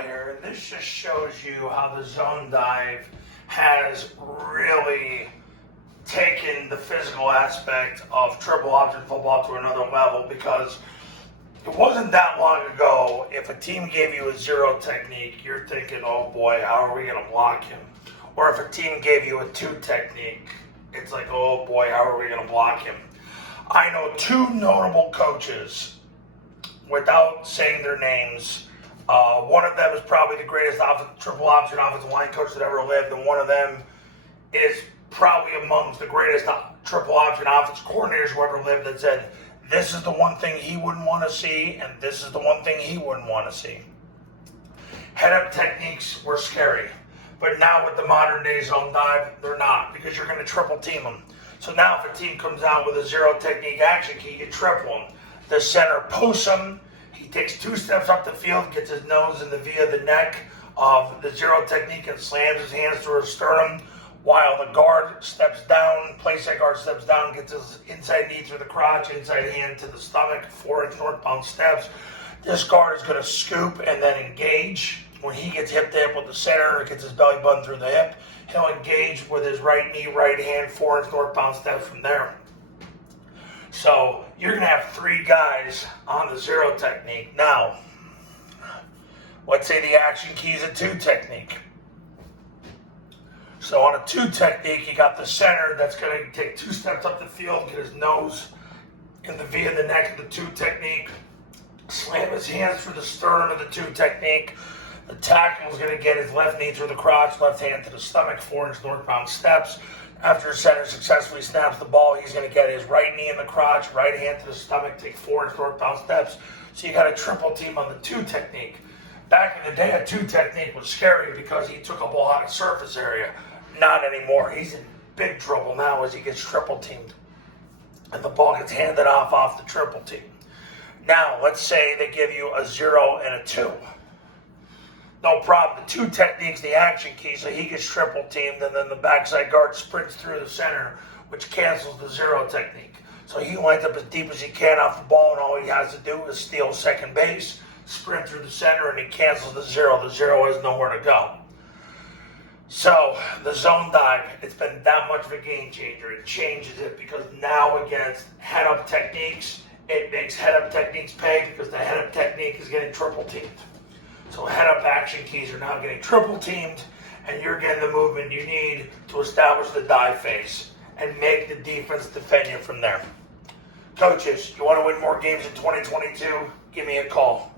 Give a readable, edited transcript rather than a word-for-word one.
player, and this just shows you how the zone dive has really taken the physical aspect of triple option football to another level, because it wasn't that long ago, if a team gave you a zero technique, you're thinking, oh boy, how are we going to block him? Or if a team gave you a two technique, it's like, oh boy, how are we going to block him? I know two notable coaches, without saying their names. One of them is probably the greatest triple option offensive line coach that ever lived, and one of them is probably amongst the greatest triple option offensive coordinators who ever lived, that said, this is the one thing he wouldn't want to see, and this is the one thing he wouldn't want to see. Head-up techniques were scary, but now with the modern day zone dive, they're not, because you're going to triple team them. So now if a team comes out with a zero technique action key, you triple them. The center posts him. He takes 2 steps up the field, gets his nose in the V of the neck of the zero technique and slams his hands through his sternum, while the guard steps down, playset guard steps down, gets his inside knee through the crotch, inside hand to the stomach, 4-inch northbound steps. This guard is going to scoop and then engage. When he gets hip to hip with the center, gets his belly button through the hip, he'll engage with his right knee, right hand, 4-inch northbound steps from there. So you're going to have 3 guys on the zero technique. Now, let's say the action key is a 2 technique. So on a 2 technique, you got the center that's going to take 2 steps up the field, get his nose in the V of the neck of the 2 technique, slam his hands through the sternum of the 2 technique. The tackle is going to get his left knee through the crotch, left hand to the stomach, 4-inch northbound steps. After the center successfully snaps the ball, he's going to get his right knee in the crotch, right hand to the stomach, take 4-inch northbound steps. So you got a triple team on the 2 technique. Back in the day, a 2 technique was scary because he took up a lot of surface area. Not anymore. He's in big trouble now as he gets triple teamed, and the ball gets handed off the triple team. Now, let's say they give you a 0 and a 2. No problem. The 2 technique's the action key, so he gets triple teamed, and then the backside guard sprints through the center, which cancels the 0 technique. So he winds up as deep as he can off the ball, and all he has to do is steal second base, sprint through the center, and he cancels the 0. The 0 has nowhere to go. So the zone dive, it's been that much of a game changer. It changes it, because now against head-up techniques, it makes head-up techniques pay, because the head-up technique is getting triple teamed. So head-up action keys are now getting triple teamed, and you're getting the movement you need to establish the dive phase and make the defense defend you from there. Coaches, you want to win more games in 2022? Give me a call.